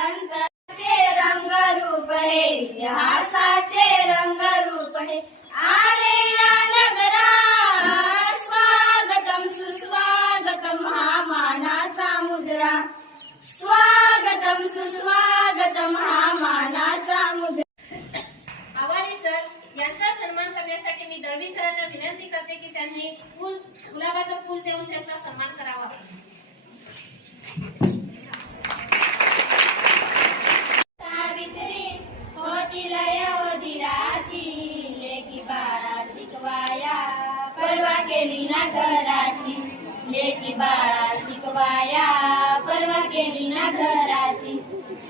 संतांचे रंगरूप हे इतिहासाचे रंगरूप हे आले या नगरा स्वागतम सुस्वागतम हा मानाचा मुद्रा स्वागतम सुस्वागतम हा मानाचा मुद्रा। आवाडे सर यांचा सन्मान करण्यासाठी मी दळवी सरांना विनंती करते की त्यांनी गुलाबाचा फूल देऊन त्यांचा सन्मान करावा। सावित्री होती लय ओदिराची लेकी बाळा शिकवाया परवा केली ना घराची लेकी बाळा शिकवाया परवा केली ना घराची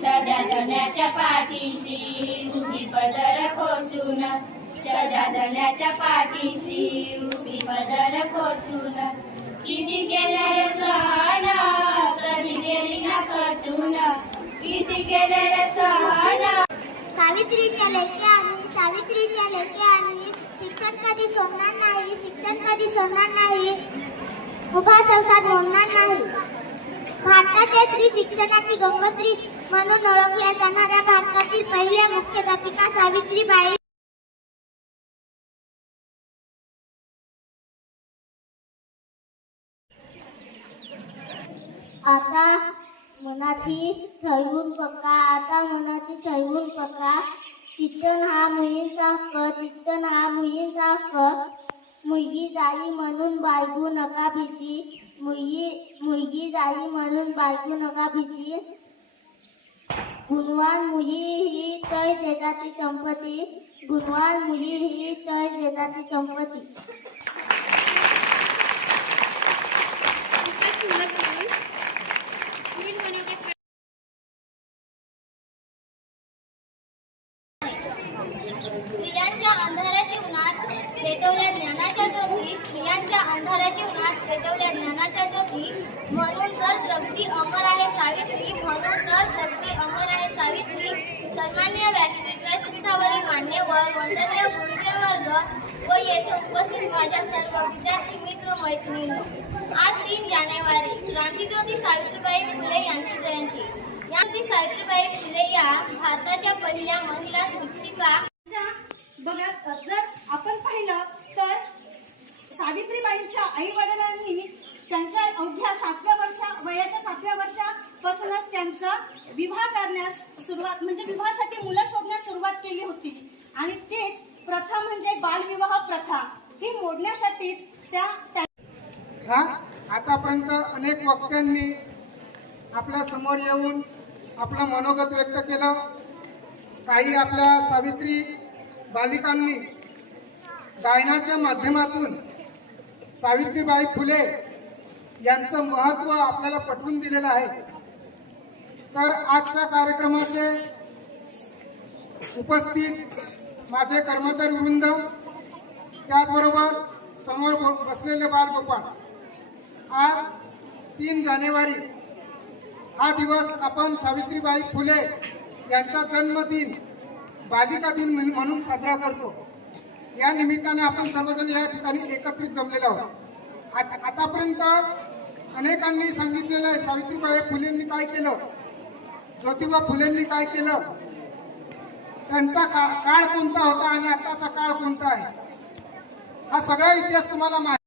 सध्या धन्याच्या पाठीशी उभी पदर खोचून सध्या धन्याच्या पाठीशी उभी पदर खोचून किती केले सहन कधी गेली ना खचून किती केले सहन। सावित्रीच्या लेकी आणि शिक्षण कधी सोडणार नाही शिक्षण कधी सोडणार नाही उभा संसार मोडणार नाही। भारताच्या स्त्री शिक्षणाची गंगोत्री म्हणून ओळखल्या जाणाऱ्या भारतातील पहिल्या मुख्याध्यापिका सावित्रीबाई। आता मनाची ठरवून पक्का आता मनाची ठरवून पक्का शिक्षण हा मुलींचा हक्क शिक्षण हा मुलींचा हक्क मुलगी जाई म्हणून बाळगू नका भीती मुलगी जाई म्हणून बाळगू नका भीती गुणवान मुली ही तर देशाची संपत्ती गुणवान मुली ही तर देशाची संपत्ती। स्त्रियांच्या अंधाराच्या उन्हात पेटवल्या ज्ञानाच्या जोगी स्त्रियांच्या अंधाराच्या उन्हात पेटवल्या ज्ञानाच्या जोगी म्हणून तर जगती अमर आहे सावित्री म्हणून तर जगती अमर आहे सावित्री। सन्माननीय व्यासपीठावरील मान्यवर वंदनीय गुरुजन वर्ग व येथे उपस्थित माझ्या सर्व विद्यार्थी मित्र मैत्रिणींनो, आज 3 जानेवारी क्रांतीज्योती सावित्रीबाई फुले यांची जयंती। याची सावित्रीबाई फुले या भारताच्या पहिल्या महिला शिक्षिका। जर आपण पाहिलं तर सावित्रीबाईंच्या आई वडिलांनी त्यांच्या अवघ्या 7व्या वयाच्या 7व्या वर्षापासूनच त्यांचा विवाह करण्यास सुरुवात म्हणजे विवाहासाठी मुलं शोधण्यास सुरुवात केली होती आणि तेच प्रथा म्हणजे बालविवाह प्रथा ही मोडण्यासाठीच त्या आतापर्यंत अनेक वक्त्यांनी आपल्या समोर येऊन आपलं मनोगत व्यक्त केलं। काही आपल्या सावित्री बालिकांनी गायनाच्या माध्यमातून सावित्रीबाई फुले यांचं महत्त्व आपल्याला पटवून दिलेलं आहे। तर आजच्या कार्यक्रमाचे उपस्थित माझे कर्मचारी वृंद त्याचबरोबर समोर बसलेले बालगोपाळ, आज 3 जानेवारी हा दिवस आपण सावित्रीबाई फुले यांचा जन्मदिन बालिका दिन म्हणून साजरा करतो। या निमित्ताने आपण सर्वजण या ठिकाणी एकत्रित जमलेलो आहोत। आतापर्यंत अनेकांनी सांगितलेलं आहे सावित्रीबाई फुलेंनी काय केलं, ज्योतिबा फुलेंनी काय केलं, त्यांचा काळ कोणता होता आणि आताचा काळ कोणता आहे, हा सगळा इतिहास तुम्हाला माहिती